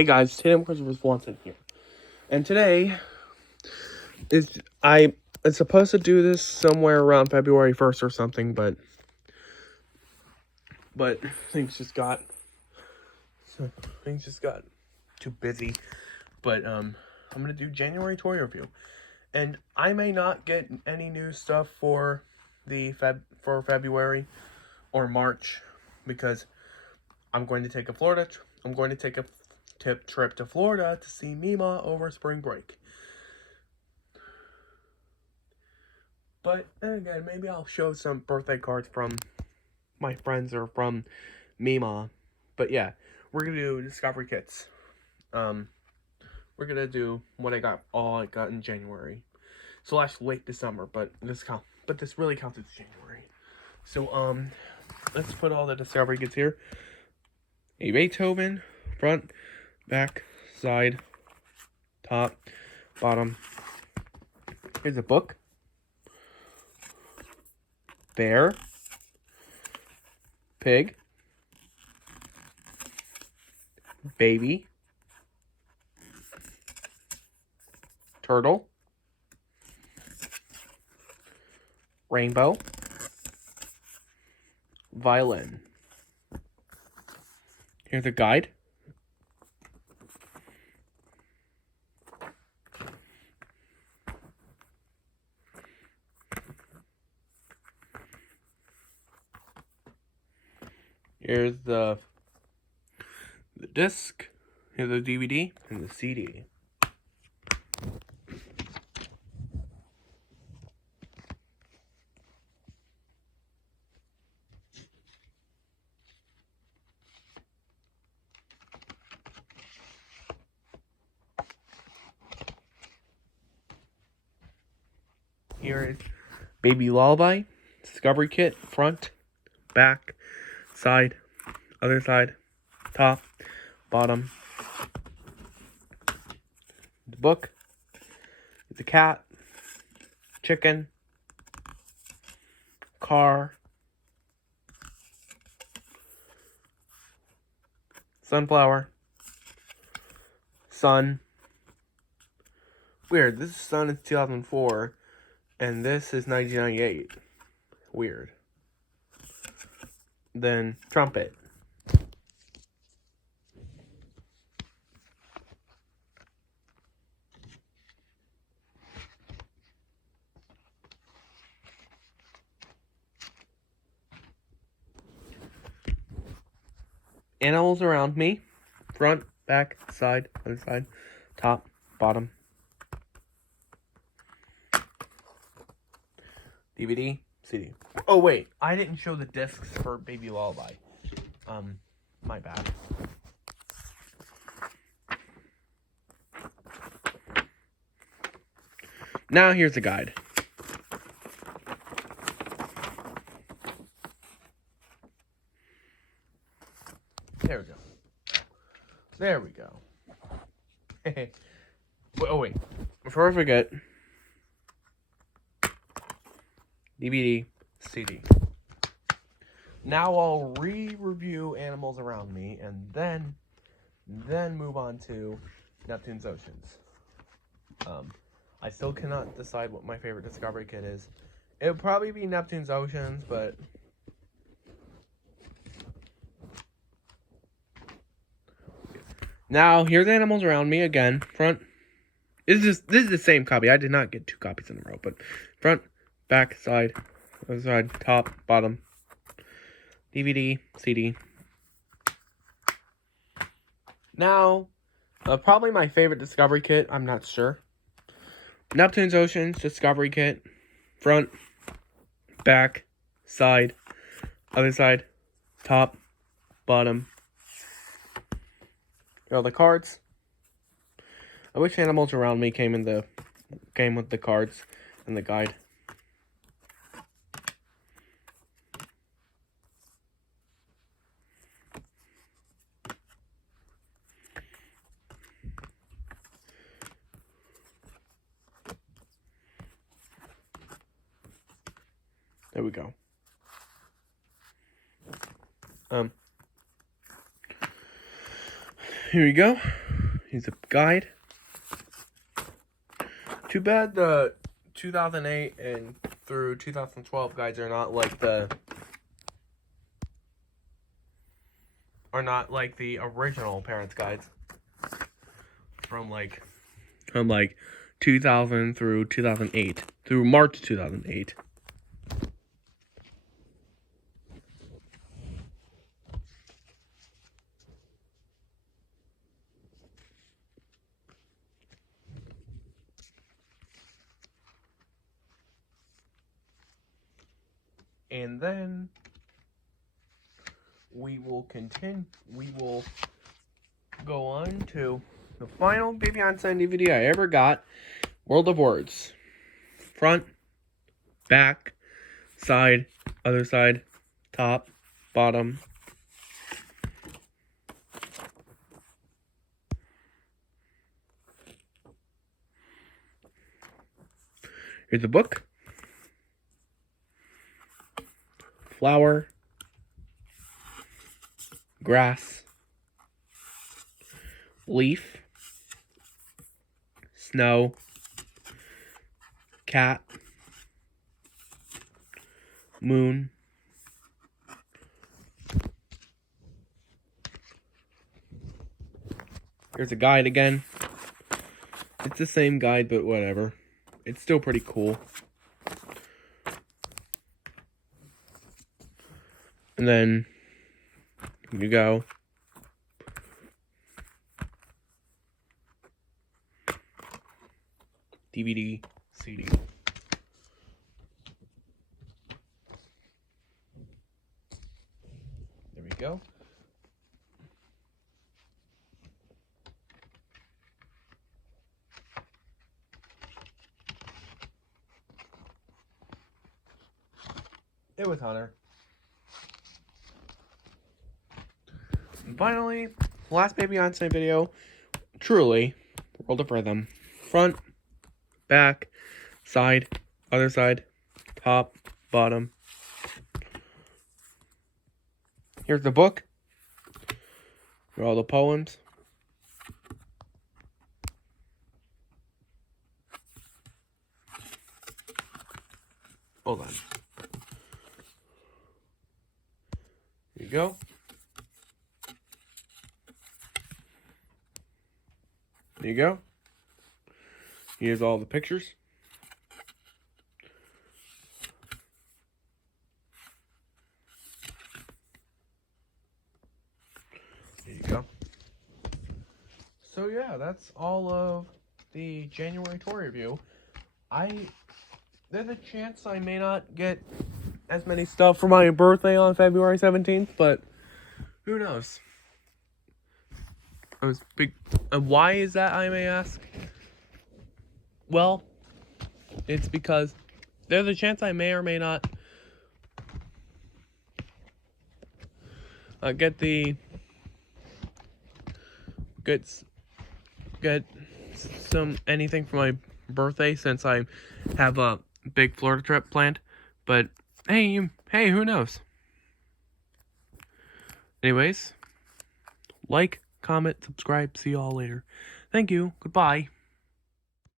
Hey guys, Tim Christopher Swanson here, and today I'm supposed to do this somewhere around February 1st or something, but things just got too busy. But I'm gonna do January toy review, and I may not get any new stuff for February or March because I'm going to take a trip to Florida to see Mima over spring break. But again, maybe I'll show some birthday cards from my friends or from Mima. But yeah, we're gonna do discovery kits. We're gonna do all I got in January, / late December. But this really counts as January. So let's put all the discovery kits here. A Beethoven, front, back, side, top, bottom. Here's a book. Bear, pig, baby, turtle, rainbow, violin. Here's a guide. Here's the disc. Here's the DVD and the CD. Here is Baby Lullaby, Discovery Kit, front, back, side, other side, top, bottom. The book, the cat, chicken, car, sunflower, sun. Weird, this sun is 2004, and this is 1998. Weird. Then trumpet. Animals around me, front, back, side, other side, top, bottom. DVD, CD. Oh wait, I didn't show the discs for Baby Lullaby. My bad. Now here's the guide. There we go. Oh wait, before I forget, DVD, CD. Now I'll re-review Animals Around Me, and then move on to Neptune's Oceans. I still cannot decide what my favorite Discovery Kit is. It would probably be Neptune's Oceans, but now here's Animals Around Me again. Front. This is the same copy. I did not get 2 copies in a row, but front, back, side, other side, top, bottom. DVD, CD. Now, probably my favorite Discovery Kit. I'm not sure. Neptune's Oceans Discovery Kit. Front, back, side, other side, top, bottom. Here are the cards. I wish Animals Around Me came with the cards and the guide. There we go. Here we go. Here's a guide. Too bad the 2008 and through 2012 guides are not like the original parents guides from like 2000 through 2008 through March 2008. And then we will go on to the final Baby Einstein DVD I ever got, World of Words. Front, back, side, other side, top, bottom. Here's the book. Flower, grass, leaf, snow, cat, moon, here's a guide again. It's the same guide, but whatever. It's still pretty cool. And then you go. DVD, CD. There we go. It was Hunter. And finally, last Baby Einstein video. Truly, World of Rhythm. Front, back, side, other side, top, bottom. Here's the book. Here are all the poems. Hold on. Here you go. There you go. Here's all the pictures. There you go. So yeah, that's all of the January toy review. There's a chance I may not get as many stuff for my birthday on February 17th, but who knows? I was big. Why is that, I may ask? Well, it's because there's a chance I may or may not get some anything for my birthday, since I have a big Florida trip planned. But hey, who knows? Anyways, like, comment, subscribe. See you all later. Thank you. Goodbye.